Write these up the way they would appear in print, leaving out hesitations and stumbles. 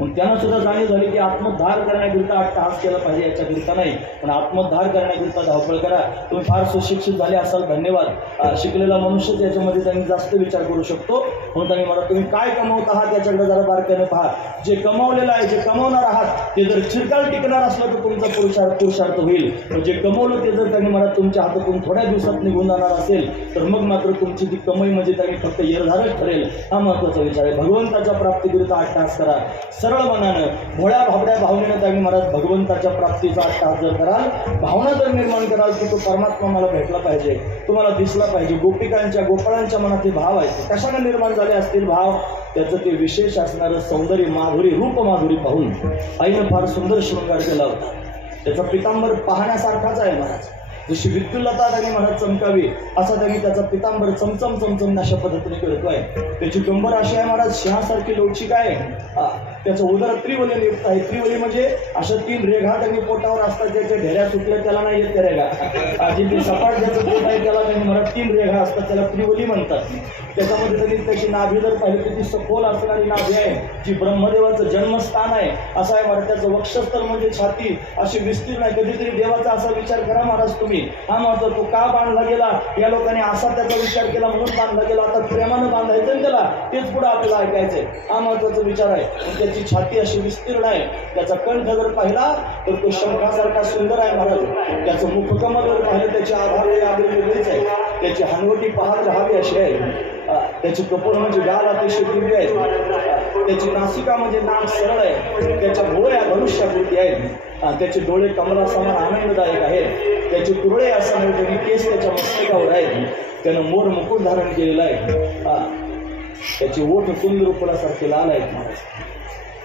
पण त्यांना सुद्धा जाणीव झाली की आत्मोद्धार करण्याकरिता अट्टहास केला पाहिजे, याच्याकरिता नाही, पण आत्मोद्धार करण्याकरिता धावपळ करा. तुम्ही फार सुशिक्षित झाले असाल, धन्यवाद. शिकलेला मनुष्यच याच्यामध्ये त्यांनी जास्त विचार करू शकतो. म्हणून त्यांनी मला तुम्ही काय कमवत आहात याच्याकडे जरा बारकाईने पहा. जे कमावलेलं आहे, जे कमावणार आहात, ते जर चिरकाल टिकणार असलं तर तुमचा पुरुषार्थ होईल. पण जे कमवलं ते जर त्यांनी मला तुमच्या हातातून थोड्या दिवसात निघून जाणार असेल तर मग मात्र तुमची ती कमाई म्हणजे त्यांनी फक्त येरधारच ठरेल. हा महत्त्वाचा विचार आहे. भगवंताच्या प्राप्तीकरिता अट्टहास करा. सरळ मनानं, भोळ्या भाबड्या भावनेनं त्यांनी महाराज भगवंताच्या प्राप्तीचा अट्टहास जर कराल, भावना जर निर्माण कराल की तो परमात्मा मला भेटला पाहिजे, तुम्हाला दिसला पाहिजे. गोपाळांच्या मनात हे भाव आहेत. कशाने निर्माण झाले असतील भाव? त्याचं ते विशेष असणारं सौंदर्य, माधुरी, रूप माधुरी पाहून आईनं फार सुंदर शृंगार केला होता. त्याचा पितांबर पाहण्यासारखाच आहे महाराज. जशी विद्युल्लता त्यांनी महाराज चमकावी असा त्यांनी त्याचा पितांबर चमचम चमचम अशा पद्धतीने करतोय. त्याची कंबर अशी आहे महाराज, सिंहासारखी लवचिक आहे. त्याचं उदर त्रिवली युक्त आहे. त्रिवली म्हणजे अशा 3 रेघा त्यांनी पोटावर असतात. ज्याच्या ढेऱ्या सुटल्या त्याला नाही येत त्या रेघा. जिथे सपाट ज्याचं पोट आहे त्याला त्यांनी महाराज 3 रेघा असतात, त्याला त्रिवली म्हणतात. त्याच्यामध्ये त्यांनी त्याची नाभी जर पाहिली तर ती सखोल असणारी नाभी आहे, जी ब्रह्मदेवाचं जन्मस्थान आहे असं आहे महाराज. त्याचं वक्षस्थल म्हणजे छाती अशी विस्तीर्ण आहे. कधीतरी देवाचा असा विचार करा महाराज तुम्ही. हा महत्व तो का बांधला गेला, या लोकांनी असा त्याचा विचार केला म्हणून बांधला गेला. आता प्रेमानं बांधायचं ना त्याला, तेच पुढे आपल्याला ऐकायचंय. हा महत्वाचा विचार आहे. त्याची छाती अशी विस्तीर्ण आहे. त्याचा कंठ जर पाहिला तर तो शंखासारखा सुंदर आहे महाराज. त्याचं मुखकमल जर पाहिलं त्याची आधार वेगळीच आहे. त्याची हनवटी पाहत राहावी अशी आहे. त्याची कपोळ म्हणजे गाल अतिशय दिव्य आहे. त्याची नासिका म्हणजे नाक सरळ आहे. त्याच्या भोळ्या धनुष्याकृती आहेत. त्याचे डोळे कमलासमान आनंददायक आहेत. त्याचे तुरळे असणारे त्यांनी केस त्याच्या मस्तकावर आहेत. त्यानं मोर मुकुट धारण केलेला आहे. त्याचे ओठ कुंद रुपलासारखे लाल आहेत महाराज.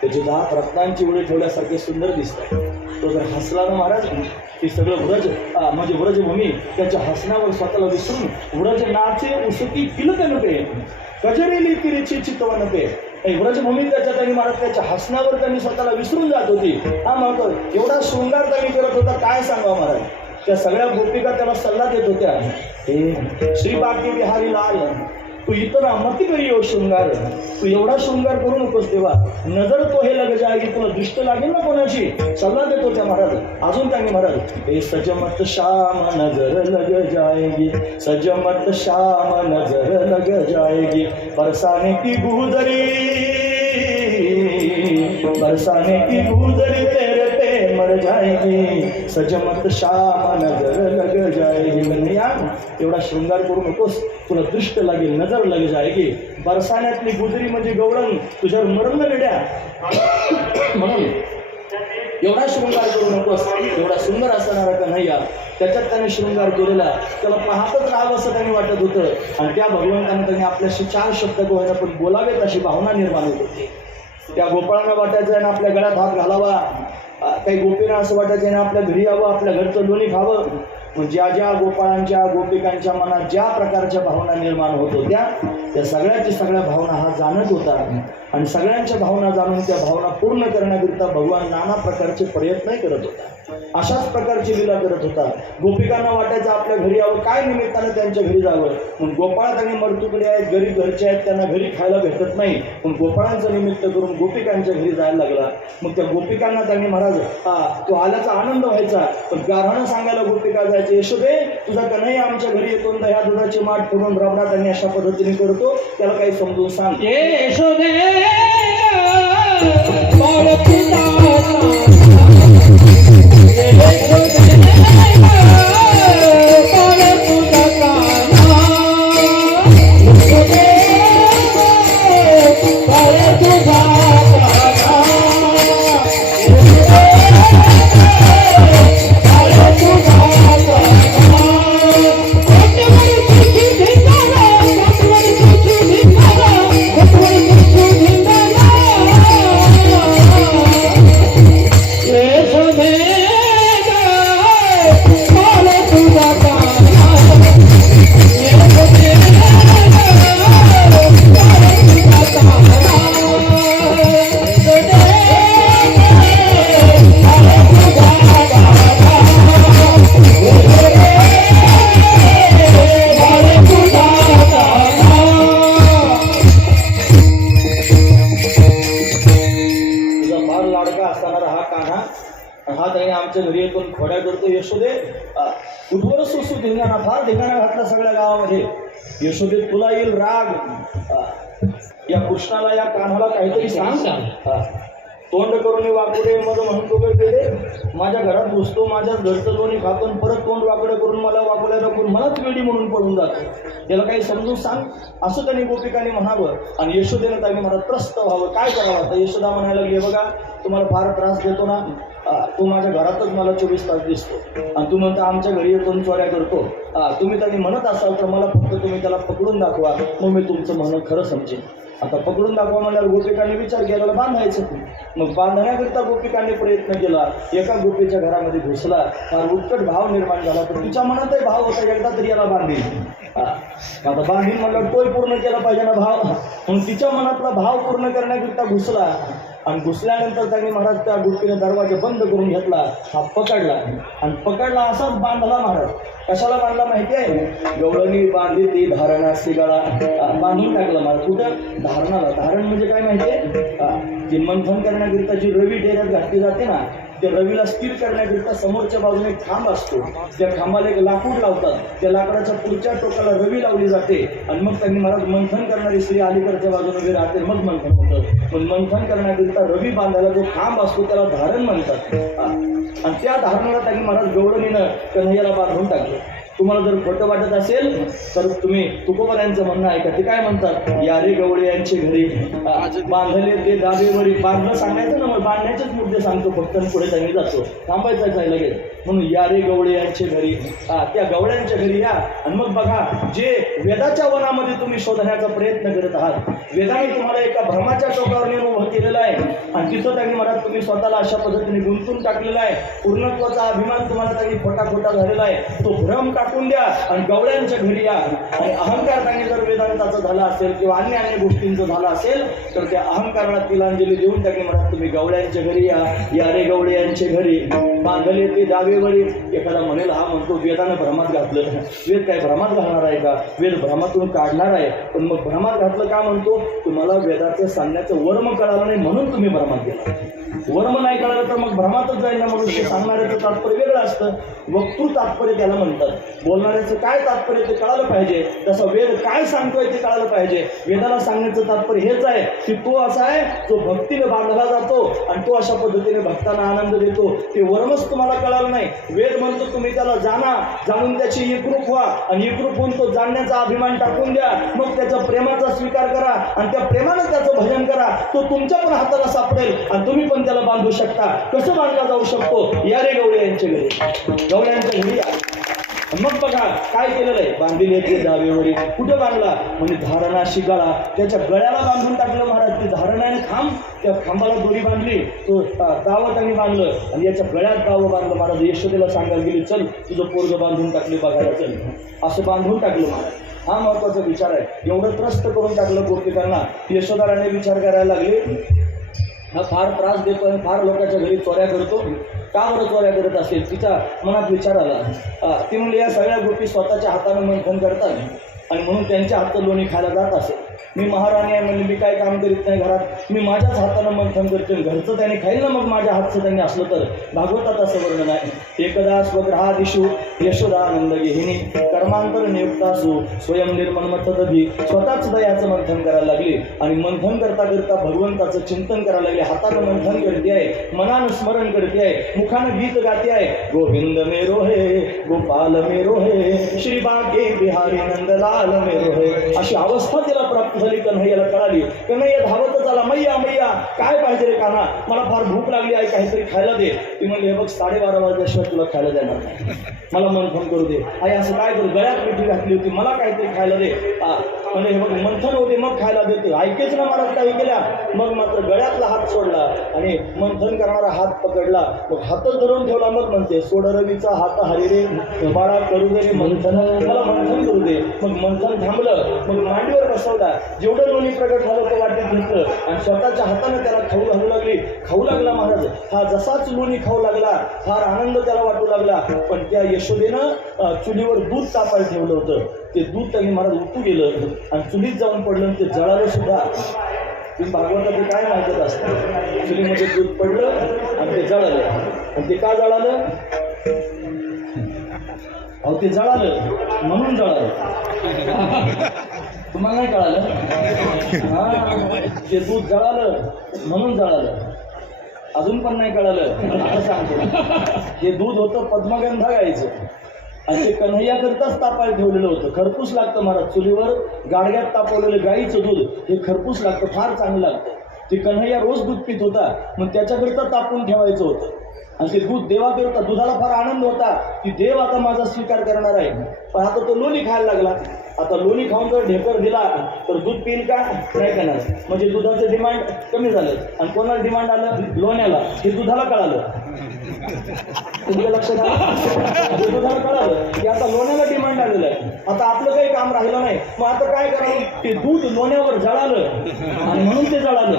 त्याचे दात रत्नांची उडी ठेवल्यासारखे सुंदर दिसत आहे. तो जर हसला ना महाराज, ती सगळं व्रज म्हणजे व्रजभूमी त्याच्या हसण्यावर स्वतःला विसरून व्रज नाचे उसकी किलत नके, कजरेली तिरेची चितवन नके. व्रजभूमी त्याच्या त्यांनी महाराज त्याच्या हसण्यावर त्यांनी स्वतःला विसरून जात होती. हा म्हणतो एवढा शृंगार त्यांनी करत होता, काय सांगावं महाराज. त्या सगळ्या गोपिका त्याला सल्ला देत होत्या, हे श्री बाकी बिहारी लाल, तू इतर मती करी हो शृंगार, तू एवढा शृंगार करू नकोस देवा, नजर तो हे लग जाएगी, तुला दृष्ट लागेल ना कोणाची. सल्ला देतो त्या महाराज. अजून त्यांनी महाराज, हे सजमत श्याम नजर लग जाएगी, सजमत श्याम नजर लग जाएगी, बरसाने की गुदरी, बरसाने की गुदरी तेरे पे मर जाएगी, सजमत श्याम नजर लग जाएगी. कन्हैया एवढा शृंगार करू नकोस, तुला दृष्ट लागेल, नजर लग जाएगी. बरसाण्यातली गुजरी म्हणजे गवळण, तुझ्यावर मरण लेड्या. म्हणून एवढा शृंगार करू नकोस. एवढा सुंदर असणारा कन्हैया, त्याच्यात त्याने शृंगार केलेला, त्याला पाहतच राहावं असं त्यांनी वाटत होतं. आणि त्या भगवंताने त्यांनी आपल्याशी 4 शब्द व्हायला पण बोलावेत अशी भावना निर्माण होत होती. त्या गोपाळांना वाटायचं आहे ना आपल्या गळ्यात हात घालावा, काही गोपींना असं वाटायचं आहे ना आपल्या घरी यावं, आपल्या घरचं लोणी खावं. ज्या ज्या गोपाळांच्या गोपिकांच्या मनात ज्या प्रकारच्या भावना निर्माण होत होत्या, त्या सगळ्या भावना हा जाणत होता. आणि सगळ्यांच्या भावना जाणून त्या भावना पूर्ण करण्याकरिता भगवान नाना प्रकारचे प्रयत्नही करत होता. अशाच प्रकारची लीला करत होता. गोपिकांना वाटायचं आपल्या घरी यावं, काय निमित्तानं त्यांच्या घरी जावं. पण गोपाळ त्यांनी मरतुकडे आहेत, गरीब घरचे आहेत, त्यांना घरी खायला भेटत नाही. पण गोपाळांचं निमित्त करून गोपिकांच्या घरी जायला लागला. मग त्या गोपिकांना त्यांनी महाराज तो आल्याचा आनंद व्हायचा. पण गाऱ्हाणं सांगायला गोपिका जायचे, यशोदे तुझा कन्हैया आमच्या घरी येतो, दह्या दुधाची माठ करून रबडा त्यांनी अशा पद्धतीने करतो, त्याला काही समजून सांग. यशोदे Thank you. असताना हा कान्हा हा ताईने आमच्या घरी येऊन खोड्या करतो. यशोदे कुठवर सुसू धिंगाणा, फार धिंगाणा घातला सगळ्या गावामध्ये. यशोदे तुला येईल राग, या कृष्णाला या कान्हाला काहीतरी सांग. तोंड करून वाकडे मग म्हणतो गेले माझ्या घरात घुसतो, माझ्याच घरचं दोन्ही खातो, परत तोंड वाकडं करून मला वाकड्या करून मलाच वेडी म्हणून पडून जातो. त्याला काही समजून सांग असं त्यांनी गोपिकांनी म्हणावं. आणि यशोदेनं त्यांनी मला त्रस्त व्हावं. काय करावं आता? यशोदा म्हणायला लागली, बघा तुम्हाला फार त्रास देतो ना, तू माझ्या घरातच मला 24 तास दिसतो आणि तू म्हणता आमच्या घरी येऊन चोऱ्या करतो. तुम्ही त्यांनी म्हणत असाल तर मला फक्त तुम्ही त्याला पकडून दाखवा, मग मी तुमचं म्हणणं खरं समजेन. आता पकडून दाखवा म्हणल्यावर गोपिकांनी विचार केला बांधायचं. मग बांधण्याकरिता गोपिकांनी प्रयत्न केला. एका गोपीच्या घरामध्ये घुसला, फार उत्कट भाव निर्माण झाला. तर तिच्या मनातही भाव होता एकदा तरी याला बांधील. आता बांधील म्हणल्यावर तोही पूर्ण केला पाहिजे ना भाव. म्हणून तिच्या मनातला भाव पूर्ण करण्याकरिता घुसला. आणि घुसल्यानंतर त्यांनी महाराज त्या गोपीने दरवाजा बंद करून घेतला. हा पकडला आणि पकडला असाच बांधला महाराज. कशाला बांधला माहिती आहे? गवळणी बांधली ती धारणा सिगाळा, बांधून टाकला महाराज. कुठं? धारणाला. धारण म्हणजे काय माहिती आहे? जी मंथन करण्याकरिता जी रवी डेऱ्यात घातली जाते ना, त्या रवीला स्थिर करण्याकरिता समोरच्या बाजूने एक खांब असतो. त्या खांबाला एक लाकूड लावतात. त्या लाकडाच्या पुढच्या टोकाला रवी लावली जाते आणि मग त्यांनी महाराज मंथन करणारी स्त्री अलीकडच्या बाजूने उभी राहते, मग मंथन होतं. पण मंथन करण्याकरिता रवी बांधायला जो खांब असतो त्याला धारण म्हणतात. आणि त्या धारणाला त्यांनी महाराज गवळणीनं कन्हैयाला बांधून टाकलं. तुम्हाला जर खोटं वाटत असेल तर तुम्ही तुकोबा यांचं म्हणणं ऐका. ते काय म्हणतात? या रे गवळे यांचे घरी बांधले ते दाबेवरी. बांधणं सांगायचं ना, मग बांधण्याचेच मुद्दे सांगतो फक्त पुढे त्यांनी जातो. थांबायचं आहे लगेच. म्हणून या रे गवळे यांचे घरी, त्या गवळ्यांच्या घरी या. आणि मग बघा, जे वेदाच्या वनामध्ये तुम्ही शोधण्याचा प्रयत्न करत आहात, वेदाने तुम्हाला एका भ्रमाच्या टोकावर नेऊन उभं केलेलं आहे. आणि तिथं त्यांनी मला तुम्ही स्वतःला अशा पद्धतीने गुंतून टाकलेला आहे. पूर्णत्वाचा अभिमान तुम्हाला त्यांनी खोटा झालेला आहे. तो भ्रम टाकून द्या आणि गवळ्यांच्या घरी या. आणि अहंकार त्यांनी जर वेदांताचा झाला असेल किंवा अन्य गोष्टींचं झालं असेल तर त्या अहंकाराला तिलांजली देऊन त्यांनी म्हणा तुम्ही गवळ्यांच्या घरी या रे गवळे यांचे घरी बांधले ते दावेवरी. एखादा म्हणेल हा म्हणतो वेदानं भ्रमात घातलं. वेद काय भ्रमात घालणार आहे का? वेद भ्रमातून काढणार आहे. पण मग भ्रमात घातलं का म्हणतो? तुम्हाला वेदाचं सांगण्याचं वर्म कळालं नाही म्हणून तुम्ही भ्रमात गेला. वर्म नाही कळालं तर मग भ्रमातच जाईल ना. मनुष्य सांगणाऱ्याचं तात्पर्य वेगळं असतं. वक्तृ तात्पर्य त्याला म्हणतात. बोलणाऱ्याचं काय तात्पर्य ते कळालं पाहिजे. तसं वेद काय सांगतोय ते कळालं पाहिजे. वेदाला सांगण्याचं तात्पर्य हेच आहे की तो असा आहे जो भक्तीने बांधला जातो आणि तो अशा पद्धतीने भक्तांना आनंद देतो. ते वर्मच तुम्हाला कळालं नाही. वेद म्हणतो तुम्ही त्याला जाणा, जाणून त्याची एकरूप व्हा आणि एकरूप होऊन तो जाणण्याचा अभिमान टाकून द्या. मग त्याच्या प्रेमाचा स्वीकार करा आणि त्या प्रेमानं त्याचं भजन करा. तो तुमच्या पण हाताला सापडेल आणि तुम्ही पण त्याला बांधू शकता. कसं बांधला जाऊ शकतो? या रे गवळे यांच्या घरी, गवळ्यांच्या घरी या. मग बघा काय केलेलं आहे? बांधले ते दावेवरी. कुठं बांधला? म्हणजे धारणा शिगाळा. त्याच्या गळ्याला बांधून टाकलं महाराज. ती धारणाने खांब, त्या खांबाला दोरी बांधली. तो गावं त्यांनी बांधलं आणि याच्या गळ्यात गावं बांधलं महाराज. यशोदेला सांगायला गेली चल तुझं पोरग बांधून टाकले बघायला चल. असं बांधून टाकलं महाराज. हा महत्वाचा विचार आहे. एवढं त्रस्त करून टाकलं गोपिकांना. यशोदाराने विचार करायला लागले हा फार त्रास देतो आणि फार लोकांच्या घरी चोऱ्या करतो. का बरं चोऱ्या करत असेल? तिच्या मनात विचार आला. ती म्हणली या सगळ्या गोष्टी स्वतःच्या हातानं मंथन करतात आणि म्हणून त्यांच्या हातचं लोणी खायला जात असेल. मी महाराणी आहे म्हणजे मी काय काम करीत नाही घरात, मी माझ्याच हातानं मंथन करतो. घरचं त्याने खाईल ना मग माझ्या हातचं त्यांनी असलं तर. भागवतात असं वर्णन आहे. एकदा स्वग्रहादिषु यशोदानंद गेहिनी कर्मांतर नियुक्तासु स्वयं निर्मन्मतदधी. स्वतःच दयाचं मंथन करायला लागली आणि मंथन करता करता भगवंताचं चिंतन करायला लागले. हातानं मंथन करते आहे, मनानं स्मरण करते आहे, मुखानं गीत गाते आहे. गोविंद मेरो हे गोपाल मेरो हे श्री बागे बिहारी नंदलाल मेरो हे. अशी अवस्था तिला प्राप्त झाली. कन्हैयाला कळाली. कन्हैया धावतच आला. मैया मैया काय पाहिजे रे कान्हा? मला फार भूक लागली आहे, काहीतरी खायला दे. ती म्हणजे हे बघ 12:30 वाजल्याशिवाय तुला खायला देणार नाही. मला मंथन करू दे. आई असं काय करू? गळ्यात मिठी घातली होती, मला काहीतरी खायला दे. म्हणजे हे बघ मंथन होते मग खायला देते. ऐकेच ना महाराज काही केल्या. मग मात्र गळ्यातला हात सोडला आणि मंथन करणारा हात पकडला. मग हातच धरून ठेवला. मग म्हणते सोड रवीचा हात हरी रे बाळा करू दे मंथन, मला मंथन करू दे. मग मंथन थांबलं. मग मांडीवर बसवला. जेवढं लोणी प्रगट झालं ते वाटेत घेतलं आणि स्वतःच्या हाताने त्याला खाऊ घालू लागली. खाऊ लागला महाराज. हा जसाच लोणी खाऊ लागला फार आनंद त्याला वाटू लागला. पण त्या यशोदेनं चुलीवर दूध तापायला ठेवलं होतं. ते दूध त्यांनी महाराज उतू गेलं आणि चुलीत जाऊन पडलं. ते जळालं सुद्धा. तुम्ही भागवताचं काय माहितीच असतं, चुलीमध्ये दूध पडलं आणि ते जळालं. आणि ते का जळालं? अहो ते जळालं म्हणून जळालं. तुम्हाला नाही कळालं? हा, ते दूध जळालं म्हणून जळालं. अजून पण नाही कळालं, आता सांगतो. हे दूध होतं पद्मगंधा गायचं, आणि ते कन्हैया करताच तापायला ठेवलेलं होतं. खरपूस लागतं महाराज, चुलीवर गाडग्यात तापवलेलं गाईचं दूध हे खरपूस लागतं, फार चांगलं लागतं. ते कन्हैया रोज दूध पित होता, मग त्याच्याकरता तापून ठेवायचं होतं. आणि ते दूध देवाकरता, दुधाला फार आनंद होता की देव आता माझा स्वीकार करणार आहे. पण आता तो लोणी खायला लागला. आता लोणी खाऊन जर ढेकर दिला तर दूध पिईल का? नाही करणार. म्हणजे दुधाचं डिमांड कमी झालं. आणि कोणाला डिमांड आलं? लोण्याला. हे दुधाला कळालं. तुमच्या लक्षात आलं? दुधाला कळालं की आता लोण्याला डिमांड आलेलं आहे, आता आपलं काही काम राहिलं नाही. मग आता काय करावं? ते दूध लोण्यावर जळालं आणि म्हणून ते जळालं.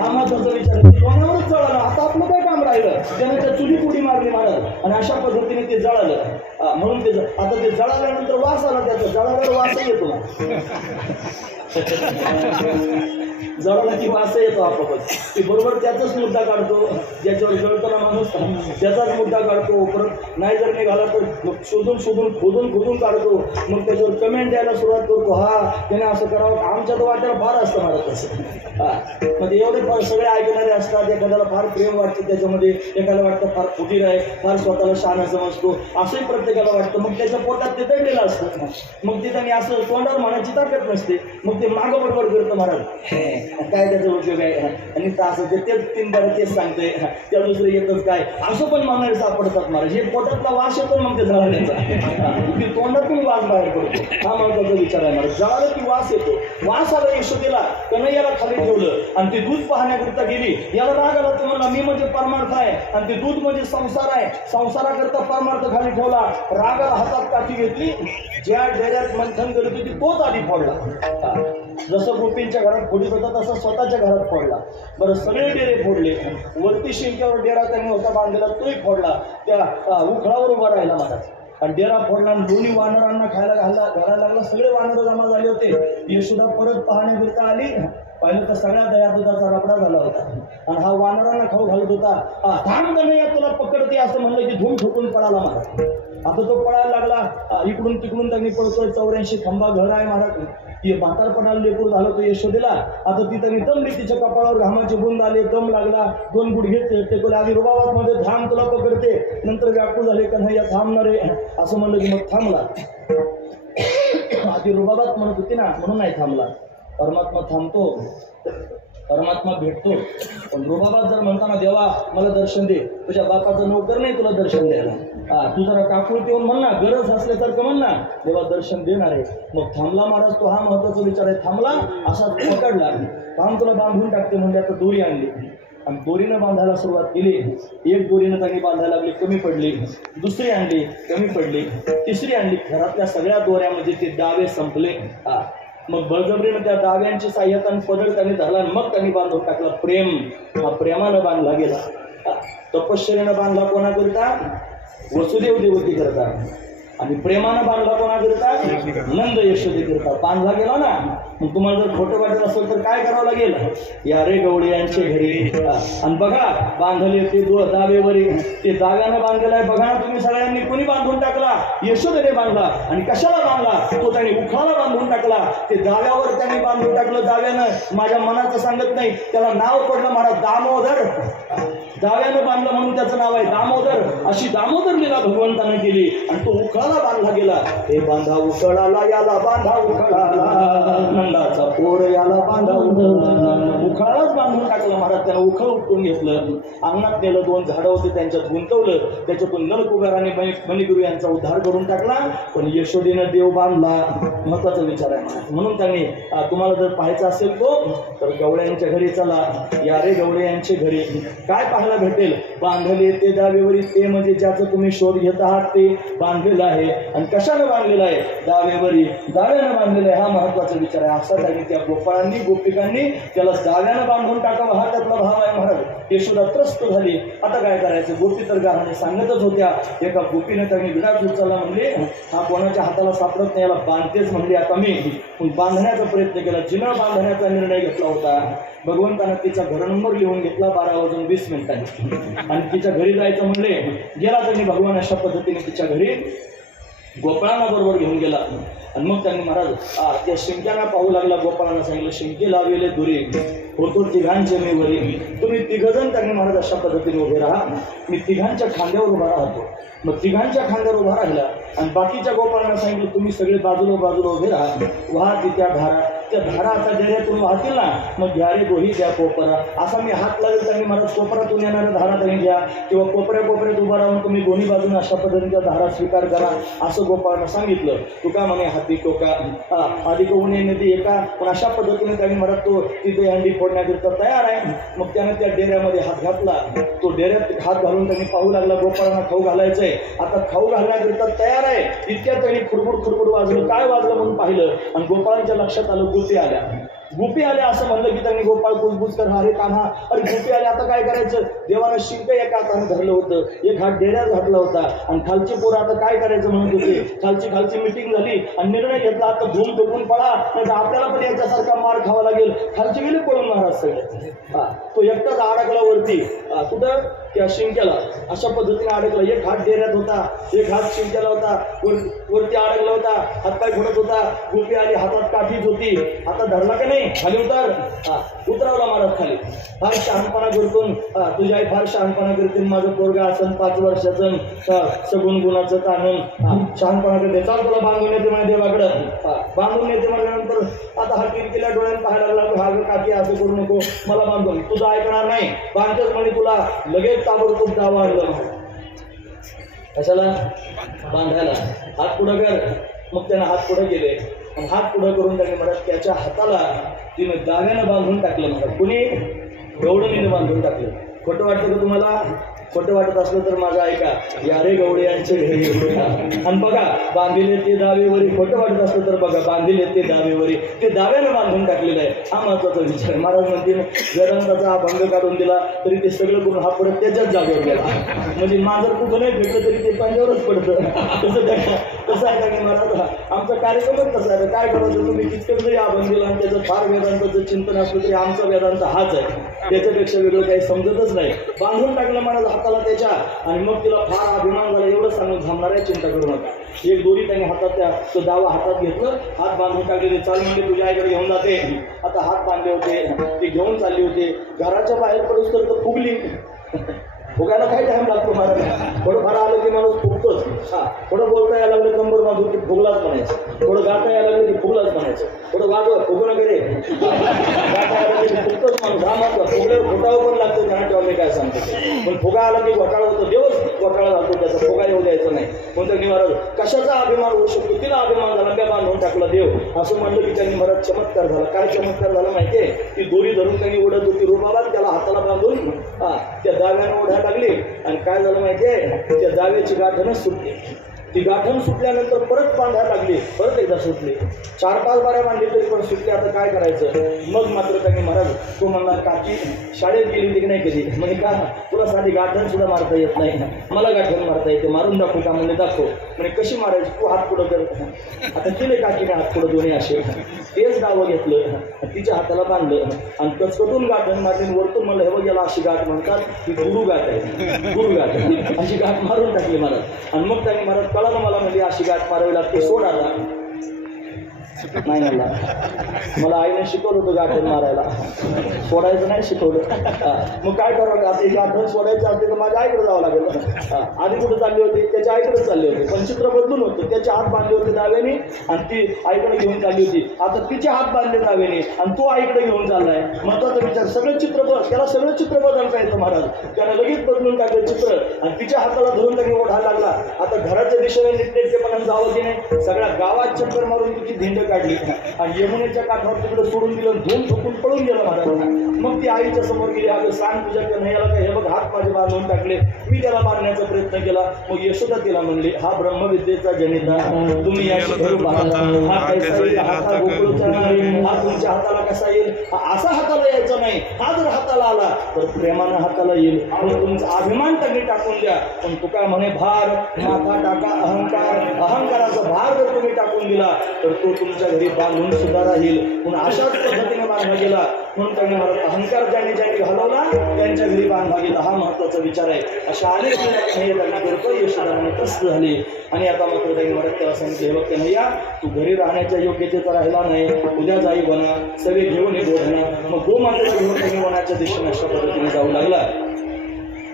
हा महत्वाचा विचार आहे. लोण्यावरच जळालं, आता आपलं काय काम राहिलं? त्याने त्या चुली पुडी मारली महाराज, आणि अशा पद्धतीने ते जळालं. म्हणून ते आता ते जळाल्यानंतर वास आला त्याचा. जळाल्यावर वासही येतो ना, जळाला की वास येतो आपोआपच. ते बरोबर त्याचाच मुद्दा काढतो, ज्याच्यावर जळताना माणूस त्याचाच मुद्दा काढतो. परत नाही जर निघाला तर शोधून शोधून खोदून खोदून काढतो. मग त्याच्यावर कमेंट द्यायला सुरुवात करतो, हा त्याने असं करावं. आमच्या तर वाट्याला फार असतं मला तसं. हा, म्हणजे एवढे सगळे ऐकणारे असतात. एखाद्याला फार प्रेम वाटतं त्याच्यामध्ये, एखाद्याला वाटतं फार फुटीर आहे, फार स्वतःला शहाणा समजतो, असंही प्रत्येकाला वाटतं. मग त्याच्या पोटात ते दडलेलं असतं. मग ते त्यांनी असं तोंडावर म्हणायची ताकद नसते. मग ते मागं बडबड करतं महाराज, काय त्याचा उपयोग आहे, आणि असं ते तेच 3 बार तेच सांगतंय, त्या दुसरं येतच काय, असं पण मानायला सापडतात महाराज. हे पोटातला वास येतो मग ते जळाल्याचा, की तोंडातून वास बाहेर पडतो. हा महत्वाचा विचार आहे महाराज. जळालं की वास येतो. वास आला यशोदेला, कन्हैयाला खाली ठेवलं आणि ते दूध पाहण्याकरिता गेली. याला राग आला, तो म्हणला मी म्हणजे परमार्थ आहे आणि ते दूध म्हणजे संसार आहे. संसाराकरता परमार्थ खाली ठेवला. रागाला हातात काठी घेतली, ज्या डेऱ्यात मंथन करत होती तोच आधी फोडला. जसं गोपींच्या घरात फोडीत होता तसं स्वतःच्या घरात फोडला. बरं, सगळे डेरे फोडले. वरती शिंक्यावर डेरा त्यांनी होता बांधलेला तोही फोडला. त्या उखळावर उभा राहिला महाराज आणि डेरा फोडला. दोन्ही वानरांना खायला घालायला लागला. सगळे वानर जमा झाले होते. यशोदा परत पाहण्याकरिता आली. पाहिलं तर सगळ्या दया दुधाचा रबडा झाला होता आणि हा वानरांना खाऊ घालत होता. थांब कन्हैया, तुला पकडते असं म्हणलं की धूम ठोकून पळाला महाराज. आता तो पळायला लागला. इकडून तिकडून त्यांनी पळतोय. 84 खंबा घर आहे महाराज. म्हातारपणाला लेकूर झालं तो यशोदेला. आता ती त्यांनी दमली. तिच्या कपाळावर घामाचे बुंद आले. दम लागला. 2 गुडघे टेकवले. आधी रुबाबात मध्ये थांब, तुला पकडते. नंतर व्याकुळ झाले, कन्हैया थांबणार आहे असं म्हणलं की मग थांबला. आधी रुबाबात म्हणत होती ना, म्हणून नाही थांबला. परमात्मा थांबतो, परमात्मा भेटतो. पण रुबाबात जर म्हणताना देवा मला दर्शन दे, तुझ्या बापाचा नोकर नाही तुला दर्शन द्यायला. तू जरा काकुळती येऊन म्हण ना, गरज असल्यासारखं म्हण ना, देवा दर्शन देणार आहे. मग थांबला महाराज. तो हा महत्वाचा विचार आहे. थांबला, असा पकडला. थांब, तुला बांधून टाकते म्हणजे आता दोरी आणली आणि दोरीनं बांधायला सुरुवात केली. एक दोरीनं त्यांनी बांधायला लागली, कमी पडली. दुसरी आणली, कमी पडली. तिसरी आणली. घरातल्या सगळ्या दोऱ्यामध्ये ते डावे संपले. मग बळजबरीनं त्या डाव्यांची सहाय्यताने पदर त्यांनी धरला आणि मग त्यांनी बांधून टाकला. प्रेम हा प्रेमानं बांधला गेला. तपश्चर्यानं बांधला कोणाकरिता? वसुदेव देवकी करता. आणि प्रेमानं बांधला कोणाकरिता? नंद यशोदे करता. बांधला गेला ना. मग तुम्हाला जर खोटं वाटत असेल तर काय करावं लागेल? या रे गवळे यांचे घरी. आणि बघा बांधले ते दावेवरी, ते दाव्यानं बांधलेलं आहे. बघा ना तुम्ही सगळ्यांनी, कोणी बांधून टाकला? यशोदेने बांधला. आणि कशाला बांधला? तो त्यांनी उखाला बांधून टाकला. ते दाव्यावर त्यांनी बांधून टाकलं. दाव्यानं माझ्या मनाचं सांगत नाही, त्याला नाव पडलं महाराज दामोदर. दाव्यानं बांधलं म्हणून त्याचं नाव आहे दामोदर. अशी दामोदर लीला भगवंतानं केली आणि तो उखळाला बांधला गेला. हे बांधा उखळाला, याला बांधा उखळाला, नंदाचा पोर याला बांधा उखळालाच बांधून टाकलं महाराज. त्यानं उखळ उपटून घेतलं, अंगणात नेलं. 2 झाडं होते त्यांच्यात गुंतवलं. त्याच्यातून नलकुबेराने मणिगुरु यांचा उद्धार करून टाकला. पण यशोदेनं देव बांधला. महत्वाचा विचार आहे. म्हणून त्यांनी तुम्हाला जर पाहायचं असेल तो तर गवळे यांच्या घरी चला. या रे गवळे यांचे घरी. काय पाहायला भेटेल? बांधले ते दावेवरी, ते म्हणजे ज्याचं तुम्ही शोध घेत आहात ते बांधलेलं आहे. आणि कशानं बांधलेलं आहे? दावेवरी, दाव्यानं बांधलेलं आहे. हा महत्वाचा विचार आहे. असा त्यांनी त्या गोपाळांनी, गोपिकांनी त्याला दाव्यानं बांधून टाकावं, हा त्यातला भाव आहे महाराज. यशोदा त्रस्त झाली. आता काय करायचं? गोपी तर गाणे सांगतच होत्या. एका गोपीने त्यांनी विडाच उचलला, म्हणले हा कोणाच्या हाताला सापडत नाही, याला बांधतेच म्हणले. आता मी बांधण्याचा प्रयत्न केला, जिना बांधण्याचा निर्णय घेतला होता. भगवंतानं तिचा घर नंबर लिहून घेतला 12:20 आणि तिच्या घरी जायचं म्हणले. गेला त्यांनी भगवान अशा पद्धतीने तिच्या घरी गोपाळांना बरोबर घेऊन गेला. आणि मग त्यांनी महाराज त्या शिंक्यांना पाहू लागला. गोपाळांना सांगितलं, शिंके लावलेले दुरी होतो तिघांचे मी वरी. तुम्ही तिघजण त्यांनी महाराज अशा पद्धतीने उभे राहा, मी तिघांच्या खांद्यावर उभा राहतो. मग तिघांच्या खांद्यावर उभा राहिला आणि बाकीच्या गोपाळांना सांगितलं, तुम्ही सगळे बाजूला उभे राहा, वाहा त्या धारा. त्या धारा आता डेऱ्यातून वाहतील ना, मग घ्या रे गोही द्या कोपरा. असा मी हात लागेल त्यांनी महाराज कोपऱ्यातून येणाऱ्या धारा त्यांनी घ्या, किंवा कोपऱ्यात उभा राहून तुम्ही दोन्ही बाजूने अशा पद्धतीच्या धारा स्वीकार करा, असं गोपाळांना सांगितलं. तुका म्हणे हाती टोका आधी कोणी नदी एका. पण अशा पद्धतीने त्यांनी महाराज तो तिथे हंडी फोडण्याकरिता तयार आहे. मग त्याने त्या डेऱ्यामध्ये हात घातला. तो डेऱ्यात हात घालून त्यांनी पाहू लागला, गोपाळांना खाऊ घालायचंय. आता खाऊ घालण्याकरिता तयार आहे. इतक्यात त्यांनी खुडबुड वाजलं. काय वाजलं म्हणून पाहिलं आणि गोपाळांच्या लक्षात आलं, गुपी आल्या असं म्हणलं की त्यांनी गोपाळ कुजबुज कर, अरे कान्हा, अरे गुपी आले, आता काय करायचं? देवानं शिंक एका हाताने धरलं होतं, एक हात डेऱ्यात घातला होता आणि खालची पोरं आता काय करायचं म्हणत होते. खालची मिटिंग झाली आणि निर्णय घेतला, आता धूम ठोकून पळा, नाही तर आपल्याला पण याच्यासारखा मार खावा लागेल. खालची गेले पळून महाराज सगळे. तो एकटाच अडकला वरती. कुठं? त्या शिंक्याला. अशा पद्धतीने अडकला. एक हात डेऱ्यात होता, एक हात शिंक्याला होता, वरती अडकला होता, हातपाय घोडत होता. गोपी आली, हातात काठीच होती. आता धरला का नाही? खाली उतरवला महाराज खाली. फार शहाणपणा करतो, तुझी आई फार शहाणपणा करते. माझं पोरगा असन 5 वर्षाचं, सगुण गुणाचं ताणून शहाणपणा करते. चाल तुला बांधून येते म्हणे देवाकडं. बांधून येते म्हणल्यानंतर आता हा किरकिल्या डोळ्यात पाहायला लागला, हा काकी असं करू नको, मला बांधून. तुझं ऐकणार नाही, बांधतच म्हणे तुला. लगेच ताबडतोब दावा आणलं. कशाला? बांधायला. हात पुढं कर. मग त्यानं हात पुढं गेले. हात पुढं करून त्याने म्हणत त्याच्या हाताला तिनं दाव्यानं बांधून टाकलं. म्हणत कुणी? गवडणीनं बांधून टाकलं. खोटं वाटतं का तुम्हाला? खोटं वाटत असलं तर माझं ऐका. या रे गवडे यांचे घरी आणि बघा, बांधिले ते दावेवरी. खोटं वाटत असलं तर बघा, बांधिले ते दावेवरी. ते दाव्यानं बांधून टाकलेलं आहे. हा महत्वाचा विचार. महाराज म्हणते वेदांताचा हा भंग काढून दिला तरी ते सगळं करून हा परत त्याच्याच जागेवर गेला. म्हणजे माझं कुठं नाही भेटलं तरी ते पांजावरच पडतं. तसं आहे का महाराज? आमचा कार्यक्रमच तसा आहे. काय करायचं? तुम्ही कितकं जरी अभंग दिला आणि त्याचं फार वेदांताचं चिंतन असलं तरी आमचा वेदांत हाच आहे. त्याच्यापेक्षा वेगळं काही समजतच नाही. बांधून टाकलं महाराज हाताला त्याच्या. आणि मग तिला फार अभिमान झाला. एवढं सांगून थांबणार आहे, चिंता करू नका. एक दोरी त्याने हातात तो दावा हातात घेतलं, हात बांधून टाकले. चाल म्हणजे तुझ्या आईकडे घेऊन जाते. आता हात बांधले होते, ते घेऊन चालली होते. घराच्या बाहेर पडूस तर फुगली. फुगायला काय टाइम लागतो महाराज? थोडं फार आलं की माणूस फुगतोच. थोडं बोलता यायला लागलं कंबर बांधून की फुगलाच म्हणायचं. थोडं गाता यायला लागलं की फुगलाच म्हणायचं. थोडं वाजव फुगू नका रे. गाता यायला की फुगतोच माणूस. हा मात्र फुगल्यावर फुटावं पण लागतं. त्यांना तेव्हा मी काय सांगतो, पण फुगा आला की घोटाळा होतो. देवच घोटाळा घालतो त्याचा. फुगा येऊ द्यायचं नाही. म्हणून महाराज कशाचा अभिमान होऊ शकतो? तिला अभिमान झाला, त्या बांधून टाकला देव. असं म्हणलं की त्यांनी महाराज चमत्कार झाला. काय चमत्कार झाला माहितीये? ती दोरी धरून त्यांनी ओढत होती रुबाला, त्याला हाताला बांधून त्या दाव्यानं ओढायला लागली. आणि काय झालं माहितीये? त्या दाव्याची गाठणच सुटली. ती गाठण सुटल्यानंतर परत बांधायला लागली. परत एकदा सुटली. 4-5 बाऱ्या बांधली तरी पण सुटली. आता काय करायचं? मग मात्र त्यांनी महाराज तो म्हणला, काकी शाळेत गेली होती की नाही कधी? म्हणजे का तुला साधी गाठण सुद्धा मारता येत नाही? मला गाठण मारता येते. मारून दाखवू का? म्हणजे दाखव. म्हणजे कशी मारायची? तू हात पुढं कर. आता केले काकीने हात पुढं दोन्ही असे. तेच दावं घेतलं, तिच्या हाताला बांधलं आणि कचकटून गाठण मारली. वरतून म्हणलं, हे बघ याला अशी गाठ म्हणतात, ही गुरु गाठ आहे. गुरु गाठ अशी गाठ मारून टाकली महाराज. आणि मग त्यांनी महाराज कळालं मला, म्हणजे अशी गाठ मारावी लागते. सोड आता. नाही मला आईने शिकवलं होतं गाठण मारायला. सोडायचं नाही शिकवलं. मग काय करावं? आता एक गाठण सोडायचं असते तर माझ्या आईकडे जावं लागेल. आधी कुठे चालले होते? त्याच्या आईकडेच चालले होते. पण चित्र बदलून होतं. त्याचे हात बांधले होते दाव्याने आणि ती आईकडे घेऊन चालली होती. आता तिचे हात बांधले दाव्याने आणि तो आईकडे घेऊन चाललाय. महत्वाचा विचार. सगळं चित्र त्याला सगळं चित्र बदलता येतं महाराज. त्याने लगेच बदलून टाकलं चित्र आणि तिच्या हाताला धरून त्यांनी ओढायला लागला. आता घराच्या दिशेने नीटनेटकेपणाने जावं की नाही? सगळ्या गावात चक्कर मारून तिची धिंड काढली आणि यमुनेच्या काठावर तिकडे सोडून दिलं, धूम ठोकून पळून गेलं महाराजांना. मग ती आईच्या समोर गेली, अगं सांग तुझ्या कन्हैयाला काय, हे बघ हात माझे बांधून टाकले, मी त्याला मारण्याचा प्रयत्न केला. मग यशोदा तिला म्हणली, हा ब्रह्मविद्येचा जनिता, तुम्ही याची धरू पाहता, हा कैसा येईल, हा गोकुळचा नाही, हा तुमच्या हाताला कसा येईल, असा हाताला यायचा नाही, हा जर हाताला आला तर प्रेमानं हाताला येईल. म्हणून तुमचा अभिमान त्यांनी टाकून द्या. पण तू काय म्हणे, भार माथा टाका, अहंकाराचा भार जर तुम्ही टाकून दिला तर तो तुमच्या घरी बांधून सुद्धा राहील. म्हणून अशाच पद्धतीने बांधला गेला. म्हणून त्यांनी मला अहंकार ज्याने घालवला त्यांच्या घरी बांधला गेला, हा महत्वाचा विचार आहे. अशा अनेक त्यांनी करतो. यशोदाने त्रस्त झाली आणि आता मात्र त्यांनी मला त्याला सांगितले, हे बघ या तू घरी राहण्याच्या योग्यतेचा राहिला नाही, उद्या जाई बना सगळे घेऊन ये गोधना. मग गोमातेला घेऊन त्यांनी वनाच्या दिशेने अशा पद्धतीने जाऊ लागला.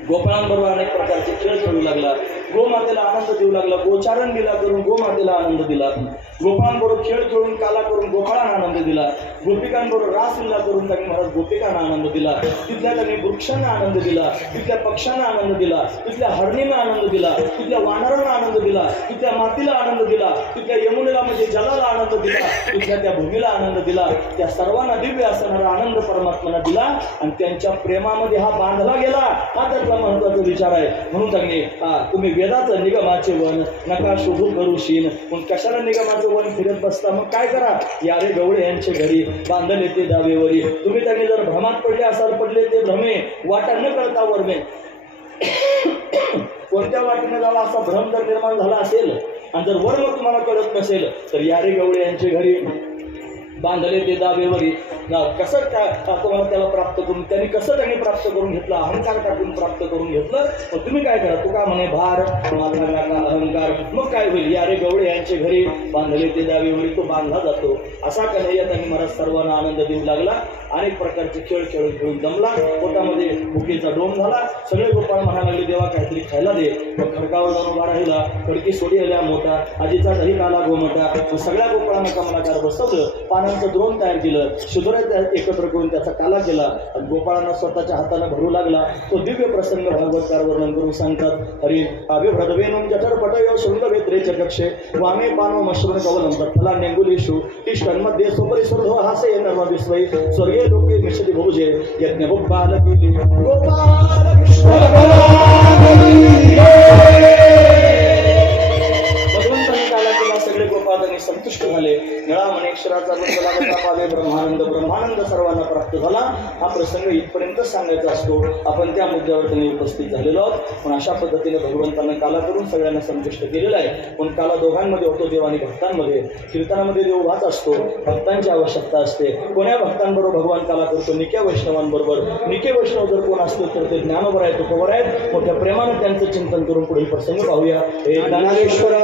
गोपाळांबरोबर अनेक प्रकारचे खेळ खेळू लागला, गोमातेला आनंद देऊ लागला, गोचारण दिला करून गोमातेला आनंद दिला, गोपाळांबरोबर खेळ खेळून काला करून गोपाळांना आनंद दिला, गोपिकांबरोबर रासलीला करून त्यांनी महाराज गोपिकांना आनंद दिला, तिथल्या त्यांनी वृक्षांना आनंद दिला, तिथल्या पक्ष्यांना आनंद दिला, तिथल्या हरणींना आनंद दिला, तिथल्या वानरांना आनंद दिला, तिथल्या मातीला आनंद दिला, तिथल्या यमुनेला म्हणजे जलाला आनंद दिला, तिथल्या त्या भूमीला आनंद दिला. त्या सर्वांना दिव्य असणारा आनंद परमात्म्याला दिला आणि त्यांच्या प्रेमामध्ये हा बांधला गेला. हा त्यातला महत्वाचा विचार आहे. म्हणून त्यांनी तुम्ही वेदाचं निगमाचे वन नका शुभ करू शीन. पण कशाला निगमाचं वन फिरत बसता, मग काय करा, यारे गवळे यांचे घरी बांधले ते दावेवरी. तुम्ही त्यांनी जर भ्रमात पडले असाल, पडले ते भ्रमे वाटा न कळता वर्मे. कोणत्या वाटेने जावा असा भ्रम जर निर्माण झाला असेल आणि जर वर्म तुम्हाला कळत नसेल तर यारे गवळे यांचे घरी बांधले ते दावेवरी. कसं तुम्हाला त्याला प्राप्त करून त्यांनी प्राप्त करून घेतलं, अहंकार टाकून प्राप्त करून घेतलं. मग तुम्ही काय करा, तू का म्हणे भार माथा टाका अहंकार, मग काय होईल, यारे गवळे यांचे घरी बांधले ते दावेवरी, तो बांधला जातो. असा कन्हैया त्यांनी महाराज सर्वांना आनंद देऊ लागला. अनेक प्रकारचे खेळ खेळून जमला. पोटामध्ये भुकेचा डोम झाला. सगळे गोपाळ म्हणायला लागले, देवा काहीतरी खायला दे. मग खडकावर जाऊन उभा राहिला, खडकी सोडी आल्या मोठा, आजीचा दही काला गोमटा. मग सगळ्या गोपाळांना कमलाकार बसवलं, पानांचं द्रोण तयार केलं, शुद्र एकत्र करून त्याचा काला केला आणि गोपाळांना स्वतःच्या हाताने भरू लागला. तो दिव्य प्रसंग भागवतकार वर्णन करून सांगतात. हरी अभिभ्रदवेनुम जठर पटयो शृंगवेत्रे चक्षे वामे पानो मश्रुन कवलं तत्फला नेंगुलीषु तिष्ठन्मध्ये स्वपरिसुर्धो हासे नर्म विश्वै स्वर्गे लोके मिषति बहुजे यज्ञ गोपाल केली गोपाल कृष्ण सगळे गोपाळांनी संतुष्ट झाले. निळा मनेक्षराचा पावे ब्रह्मानंद सर्वांना प्राप्त झाला. हा प्रसंग इथपर्यंत सांगायचा असतो. आपण त्या मुद्द्यावर त्यांनी उपस्थित झालेलो आहोत. पण अशा पद्धतीने भगवंतांना काला करून सगळ्यांना संतुष्ट केलेला आहे. पण काला दोघांमध्ये होतो, देव आणि भक्तांमध्ये. कीर्तनामध्ये देव वाच असतो, भक्तांची आवश्यकता असते. कोण्या भक्तांबरोबर भगवान काला करतो, निक्या वैष्णवांबरोबर. निके वैष्णव जर कोण असतो तर ते ज्ञानोबर आहेत, तुकोबर आहेत. मोठ्या प्रेमानं त्यांचं चिंतन करून पुढील प्रसंग पाहूया. हे ज्ञानेश्वर